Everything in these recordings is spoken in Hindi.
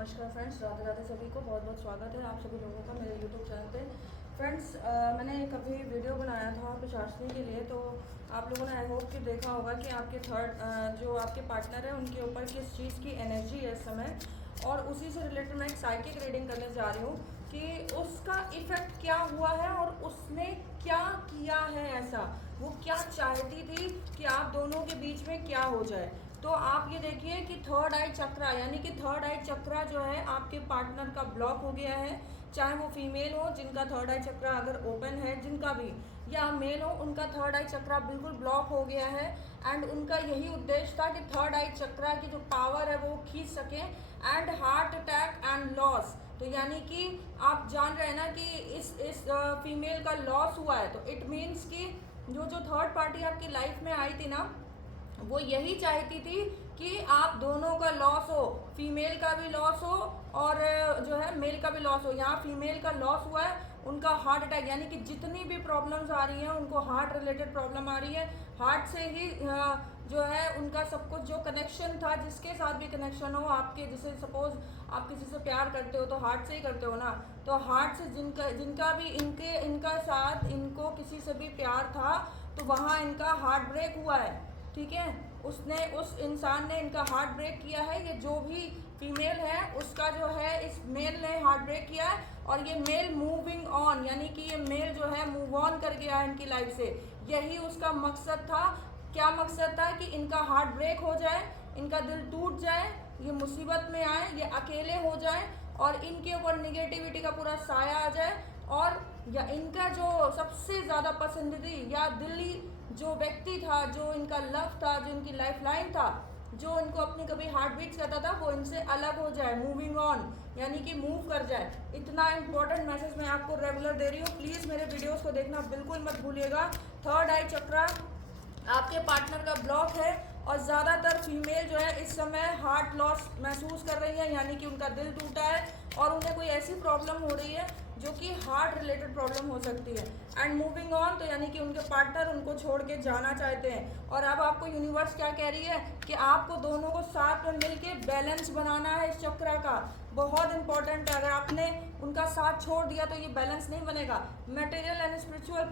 नमस्कार फ्रेंड्स, राधे राधे। सभी को बहुत बहुत स्वागत है आप सभी लोगों का मेरे यूट्यूब चैनल पे। फ्रेंड्स, मैंने कभी वीडियो बनाया था पिशाचनी के लिए, तो आप लोगों ने आई होप कि देखा होगा कि आपके जो आपके पार्टनर है उनके ऊपर किस चीज़ की एनर्जी है इस समय। और उसी से रिलेटेड मैं एक साइकिक रीडिंग करने जा रही हूँ कि उसका इफ़ेक्ट क्या हुआ है और उसने क्या किया है ऐसा, वो क्या चाहती थी कि आप दोनों के बीच में क्या हो जाए। तो आप ये देखिए कि थर्ड आई चक्रा, यानी कि थर्ड आई चक्रा जो है आपके पार्टनर का ब्लॉक हो गया है। चाहे वो फीमेल हो जिनका थर्ड आई चक्रा अगर ओपन है, जिनका भी, या मेल हो उनका थर्ड आई चक्रा बिल्कुल ब्लॉक हो गया है। एंड उनका यही उद्देश्य था कि थर्ड आई चक्रा की जो पावर है वो खींच सकें। And heart attack and loss, तो यानी कि आप जान रहे हैं ना कि इस फीमेल का लॉस हुआ है, तो इट मीन्स कि जो थर्ड पार्टी आपकी लाइफ में आई थी ना, वो यही चाहती थी कि आप दोनों का लॉस हो, फीमेल का भी लॉस हो और जो है मेल का भी लॉस हो। यहाँ फीमेल का लॉस हुआ है, उनका हार्ट अटैक, यानी कि जितनी भी प्रॉब्लम्स आ रही हैं उनको हार्ट रिलेटेड प्रॉब्लम आ रही है। हार्ट से ही जो है उनका सब कुछ, जो कनेक्शन था, जिसके साथ भी कनेक्शन हो आपके, जैसे सपोज आप किसी से प्यार करते हो तो हार्ट से ही करते हो ना, तो हार्ट से जिनका भी इनका साथ, इनको किसी से भी प्यार था तो वहाँ इनका हार्ट ब्रेक हुआ है। ठीक है, उस इंसान ने इनका हार्ट ब्रेक किया है। ये जो भी फीमेल है उसका जो है इस मेल ने हार्ट ब्रेक किया है। और ये मेल मूविंग ऑन, यानी कि ये मेल जो है मूव ऑन कर गया है इनकी लाइफ से। यही उसका मकसद था। क्या मकसद था? कि इनका हार्ट ब्रेक हो जाए, इनका दिल टूट जाए, ये मुसीबत में आए, ये अकेले हो जाए और इनके ऊपर निगेटिविटी का पूरा साया आ जाए। और या इनका जो सबसे ज़्यादा पसंदीदा या दिल्ली जो व्यक्ति था, जो इनका लव था, जो इनकी लाइफ लाइन था, जो इनको अपनी कभी हार्ट बीट्स करता था, वो इनसे अलग हो जाए, मूविंग ऑन, यानी कि मूव कर जाए। इतना इंपॉर्टेंट मैसेज मैं आपको रेगुलर दे रही हूँ। प्लीज़ मेरे वीडियोस को देखना बिल्कुल मत भूलिएगा। थर्ड आई चक्रा आपके पार्टनर का ब्लॉक है और ज़्यादातर फीमेल जो है इस समय हार्ट लॉस महसूस कर रही है, यानी कि उनका दिल टूटा है और उन्हें कोई ऐसी प्रॉब्लम हो रही है जो कि हार्ट रिलेटेड प्रॉब्लम हो सकती है। एंड मूविंग ऑन, तो यानी कि उनके पार्टनर उनको छोड़ के जाना चाहते हैं। और अब आपको यूनिवर्स क्या कह रही है कि आपको दोनों को साथ में मिलके बैलेंस बनाना है इस चक्र का। बहुत इंपॉर्टेंट है, अगर आपने उनका साथ छोड़ दिया तो ये बैलेंस नहीं बनेगा। मटेरियल एंड स्पिरिचुअल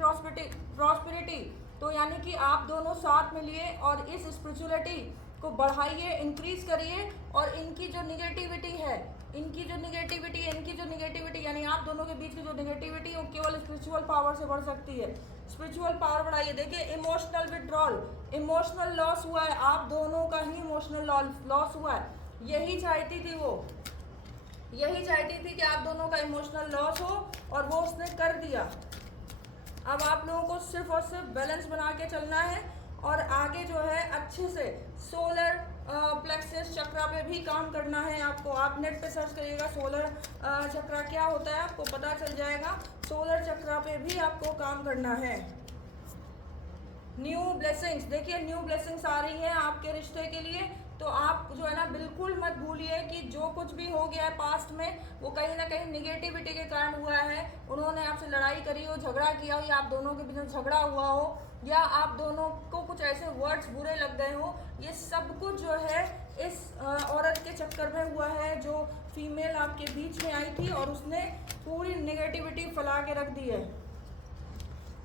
प्रॉस्पेरिटी, तो यानी कि आप दोनों साथ मिलिए और इस स्पिरिचुअलिटी को बढ़ाइए, इंक्रीज करिए। और इनकी जो निगेटिविटी है, इनकी जो निगेटिविटी यानी आप दोनों के बीच की जो निगेटिविटी है वो केवल स्पिरिचुअल पावर से बढ़ सकती है। स्पिरिचुअल पावर बढ़ाइए। देखिए, इमोशनल विड्रॉल, इमोशनल लॉस हुआ है, आप दोनों का ही इमोशनल लॉस हुआ है। यही चाहती थी वो, यही चाहती थी कि आप दोनों का इमोशनल लॉस हो और वो उसने कर दिया। अब आप लोगों को सिर्फ और सिर्फ बैलेंस बना के चलना है और आगे जो है अच्छे से सोलर प्लेक्सस चक्रा पे भी काम करना है आपको। आप नेट पे सर्च करिएगा सोलर चक्रा क्या होता है, आपको पता चल जाएगा। सोलर चक्रा पे भी आपको काम करना है। न्यू ब्लेसिंग्स, देखिए न्यू ब्लेसिंग्स आ रही हैं आपके रिश्ते के लिए। तो आप जो है ना बिल्कुल मत भूलिए कि जो कुछ भी हो गया है पास्ट में वो कहीं ना कहीं निगेटिविटी के कारण हुआ है। उन्होंने आपसे लड़ाई करी हो, झगड़ा किया हो, या आप दोनों के बीच में झगड़ा हुआ हो, या आप दोनों को कुछ ऐसे वर्ड्स बुरे लग गए हो। ये सब कुछ जो है इस औरत के चक्कर में हुआ है, जो फीमेल आपके बीच में आई थी और उसने पूरी निगेटिविटी फैला के रख दी है।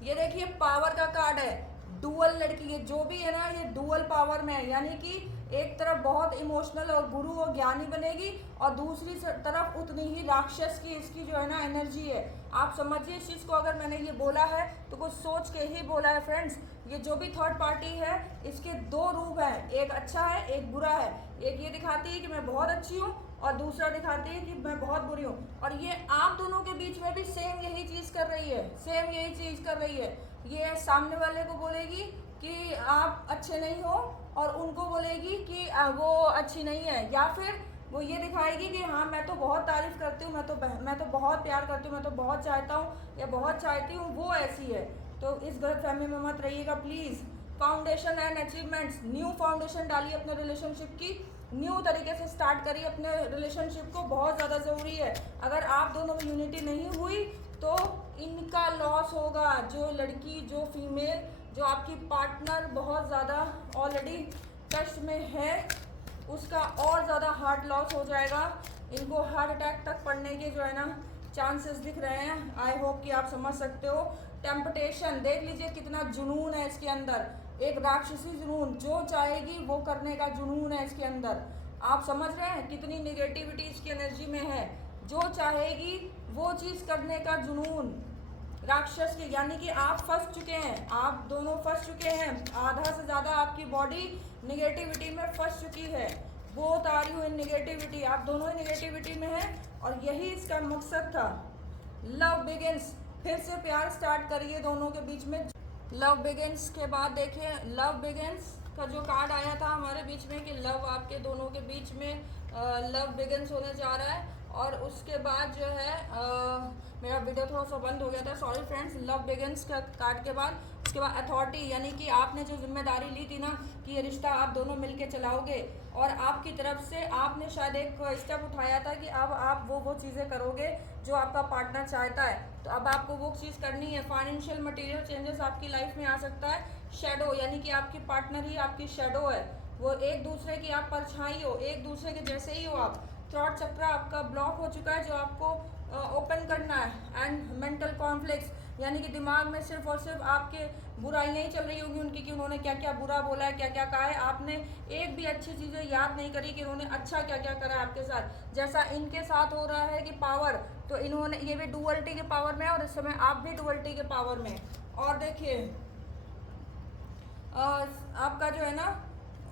ये देखिए पावर का कार्ड है, डुअल लड़की, ये जो भी है ना ये डुअल पावर में है, यानी कि एक तरफ बहुत इमोशनल और गुरु और ज्ञानी बनेगी और दूसरी तरफ उतनी ही राक्षस की इसकी जो है ना एनर्जी है। आप समझिए इस चीज़ को, अगर मैंने ये बोला है तो कुछ सोच के ही बोला है फ्रेंड्स। ये जो भी थर्ड पार्टी है इसके दो रूप हैं, एक अच्छा है एक बुरा है। एक ये दिखाती है कि मैं बहुत अच्छी हूँ और दूसरा दिखाती है कि मैं बहुत बुरी हूँ। और ये आप दोनों के बीच में भी सेम यही चीज़ कर रही है, सेम यही चीज़ कर रही है। ये सामने वाले को बोलेगी कि आप अच्छे नहीं हो और उनको बोलेगी कि वो अच्छी नहीं है, या फिर वो ये दिखाएगी कि हाँ मैं तो बहुत तारीफ़ करती हूँ, मैं तो बहुत प्यार करती हूँ, मैं तो बहुत चाहता हूँ या बहुत चाहती हूँ, वो ऐसी है। तो इस गलतफहमी में मत रहिएगा please. Foundation and achievements, new foundation डालिए अपने रिलेशनशिप की, न्यू तरीके से स्टार्ट करिए अपने रिलेशनशिप को, बहुत ज़्यादा ज़रूरी है। अगर आप दोनों में यूनिटी नहीं हुई तो इनका लॉस होगा। जो लड़की, जो फीमेल, जो आपकी पार्टनर बहुत ज़्यादा ऑलरेडी कष्ट में है, उसका और ज़्यादा हार्ट लॉस हो जाएगा। इनको हार्ट अटैक तक पड़ने के जो है ना चांसेस दिख रहे हैं। आई होप कि आप समझ सकते हो। टेम्पटेशन देख लीजिए, कितना जुनून है इसके अंदर, एक राक्षसी जुनून, जो चाहेगी वो करने का जुनून है इसके अंदर। आप समझ रहे हैं कितनी निगेटिविटी इसकी एनर्जी में है। जो चाहेगी वो चीज़ करने का जुनून राक्षस की, यानी कि आप फंस चुके हैं, आप दोनों फंस चुके हैं। आधा से ज़्यादा आपकी बॉडी निगेटिविटी में फंस चुकी है। Both are you in negativity, आप दोनों ही निगेटिविटी में हैं और यही इसका मकसद था। लव बिगिंस, फिर से प्यार स्टार्ट करिए दोनों के बीच में। लव बिगिंस के बाद देखिए, लव बिगिंस का जो कार्ड आया था हमारे बीच में कि लव आपके दोनों के बीच में लव बिगिंस होने जा रहा है। और उसके बाद जो है मेरा वीडियो थोड़ा सा बंद हो गया था, सॉरी फ्रेंड्स। लव बिगिंस का कार्ड के बाद उसके बाद अथॉरिटी, यानी कि आपने जो जिम्मेदारी ली थी ना कि ये रिश्ता आप दोनों मिलके चलाओगे, और आपकी तरफ से आपने शायद एक स्टेप उठाया था कि अब आप वो चीज़ें करोगे जो आपका पार्टनर चाहता है। तो अब आपको वो चीज़ करनी है। फाइनेंशियल मटेरियल चेंजेस आपकी लाइफ में आ सकता है। शेडो, यानी कि आपकी पार्टनर ही आपकी शेडो है, वो एक दूसरे की आप परछाई हो, एक दूसरे के जैसे ही हो आप। थ्रॉट चक्र आपका ब्लॉक हो चुका है जो आपको ओपन करना है। एंड मेंटल कॉन्फ्लिक्ट्स, यानी कि दिमाग में सिर्फ और सिर्फ आपके बुराइयां ही चल रही होंगी उनकी, कि उन्होंने क्या क्या बुरा बोला है, क्या क्या कहा है। आपने एक भी अच्छी चीज़ें याद नहीं करी कि उन्होंने अच्छा क्या क्या करा है आपके साथ। जैसा इनके साथ हो रहा है कि पावर, तो इन्होंने, ये भी डुअलिटी के पावर में है और इस समय आप भी डुअलिटी के पावर में। और देखिए आपका जो है ना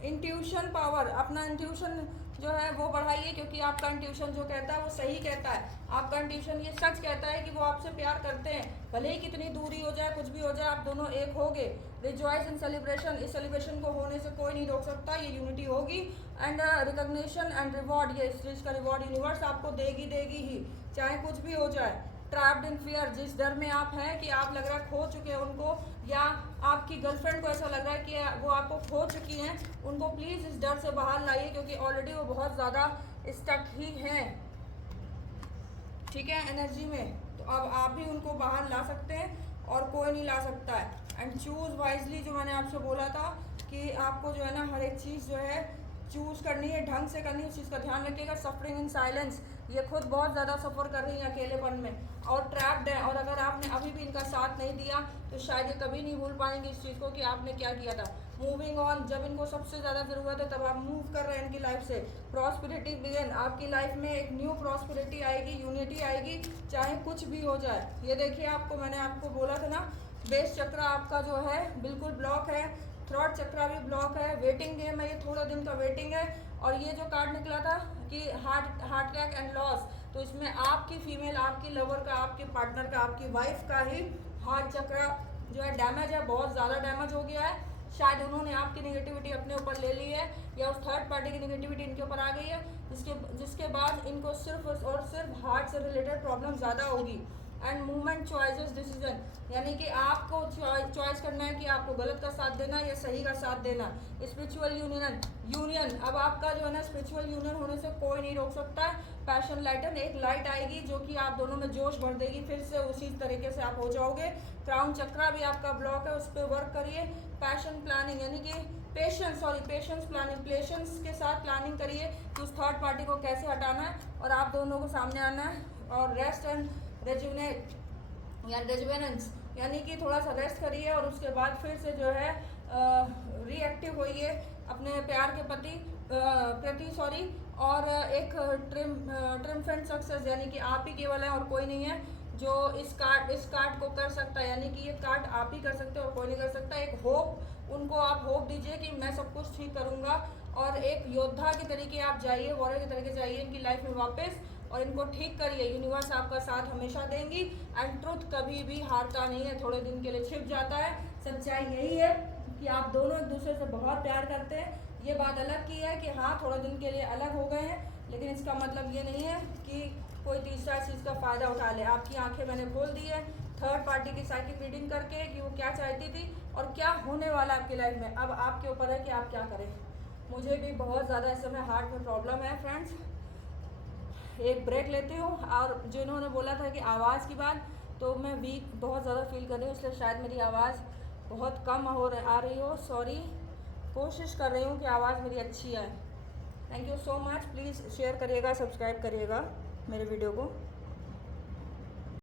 इंट्यूशन पावर, अपना इंट्यूशन जो है वो बढ़ाइए, क्योंकि आपका इंट्यूशन जो कहता है वो सही कहता है। आपका इंट्यूशन ये सच कहता है कि वो आपसे प्यार करते हैं, भले ही कितनी दूरी हो जाए, कुछ भी हो जाए, आप दोनों एक होगे। रिजॉइस इन सेलिब्रेशन, इस सेलिब्रेशन को होने से कोई नहीं रोक सकता, ये यूनिटी होगी। एंड रिकॉग्निशन एंड रिवॉर्ड, ये इस चीज़ का रिवॉर्ड यूनिवर्स आपको देगी ही, चाहे कुछ भी हो जाए। ट्रैप्ड इन फियर, जिस डर में आप हैं कि आप लग रहा है खो चुके हैं उनको, या आपकी गर्लफ्रेंड को ऐसा लग रहा है कि वो आपको खो चुकी हैं, उनको प्लीज़ इस डर से बाहर लाइए, क्योंकि ऑलरेडी वो बहुत ज़्यादा स्टक ही हैं, ठीक है, एनर्जी में। तो अब आप भी उनको बाहर ला सकते हैं और कोई नहीं ला सकता है। एंड चूज़ वाइजली, जो मैंने आपसे बोला था कि आपको जो है ना हर एक चीज़ जो है चूज़ करनी है, ढंग से करनी है, उस चीज़ का ध्यान रखिएगा। सफरिंग इन साइलेंस, ये खुद बहुत ज़्यादा सफ़र कर रही है अकेलेपन में और ट्रैप्ड है, और अगर आपने अभी भी इनका साथ नहीं दिया तो शायद ये कभी नहीं भूल पाएंगे इस चीज़ को कि आपने क्या किया था। मूविंग ऑन, जब इनको सबसे ज़्यादा ज़रूरत है तब आप मूव कर रहे हैं इनकी लाइफ से। प्रॉस्पेरिटी बिगिन, आपकी लाइफ में एक न्यू प्रॉस्पेरिटी आएगी, यूनिटी आएगी, चाहे कुछ भी हो जाए। ये देखिए, आपको मैंने आपको बोला था ना, बेस चक्र आपका जो है बिल्कुल ब्लॉक है, थ्रॉट चक्र भी ब्लॉक है, वेटिंग गेम है, ये थोड़ा दिन का वेटिंग है। और ये जो कार्ड निकला था कि हार्ट अटैक एंड लॉस, तो इसमें आपकी फीमेल, आपकी लवर का, आपके पार्टनर का, आपकी वाइफ का ही हार्ट चक्र जो है डैमेज है, बहुत ज़्यादा डैमेज हो गया है। शायद उन्होंने आपकी नेगेटिविटी अपने ऊपर ले ली है, या उस थर्ड पार्टी की नेगेटिविटी इनके ऊपर आ गई है, जिसके बाद इनको सिर्फ और सिर्फ हार्ट से रिलेटेड प्रॉब्लम ज़्यादा होगी। एंड मूवमेंट चॉइसेस डिसीजन, यानी कि आपको चॉइस करना है कि आपको गलत का साथ देना या सही का साथ देना। स्पिरिचुअल यूनियन, अब आपका जो है ना स्पिरिचुअल यूनियन होने से कोई नहीं रोक सकता है। पैशन लाइटन, एक लाइट आएगी जो कि आप दोनों में जोश भर देगी, फिर से उसी तरीके से आप हो जाओगे। क्राउन चक्रा भी आपका ब्लॉक है, उस पर वर्क करिए। पैशन प्लानिंग, यानी कि पेशेंस प्लानिंग, पेशेंस के साथ प्लानिंग करिए कि उस थर्ड पार्टी को कैसे हटाना है और आप दोनों को सामने आना है। और रेस्ट एंड रेजुनेट या रेजुवेनेंस, यानी कि थोड़ा सा रेस्ट करिए और उसके बाद फिर से जो है रिएक्टिव होइए अपने प्यार के प्रति और एक ट्रिम्फेंट सक्सेस, यानी कि आप ही केवल हैं और कोई नहीं है जो इस कार्ड को कर सकता है, यानी कि ये कार्ड आप ही कर सकते हो और कोई नहीं कर सकता। एक होप, उनको आप होप दीजिए कि मैं सब कुछ ठीक करूँगा, और एक योद्धा के तरीके आप जाइए, वॉरियर के तरीके जाइए इनकी लाइफ में वापस और इनको ठीक करिए। यूनिवर्स आपका साथ हमेशा देंगी। एंड ट्रुथ कभी भी हारता नहीं है, थोड़े दिन के लिए छिप जाता है। सच्चाई यही है कि आप दोनों एक दूसरे से बहुत प्यार करते हैं। ये बात अलग की है कि हाँ थोड़े दिन के लिए अलग हो गए हैं, लेकिन इसका मतलब ये नहीं है कि कोई तीसरा चीज़ का फ़ायदा उठा ले। आपकी आंखें मैंने खोल दी है थर्ड पार्टी की साइकिक रीडिंग करके कि वो क्या चाहती थी और क्या होने वाला आपकी लाइफ में। अब आपके ऊपर है कि आप क्या करें। मुझे भी बहुत ज़्यादा इस समय हार्ट में प्रॉब्लम है फ्रेंड्स, एक ब्रेक लेती हूँ। और जिन्होंने बोला था कि आवाज़ की बात, तो मैं वीक बहुत ज़्यादा फील कर रही हूँ, इसलिए शायद मेरी आवाज़ बहुत कम आ रही हो, सॉरी। कोशिश कर रही हूँ कि आवाज़ मेरी अच्छी आए। Thank you so much. Please share करिएगा, सब्सक्राइब करिएगा मेरे वीडियो को।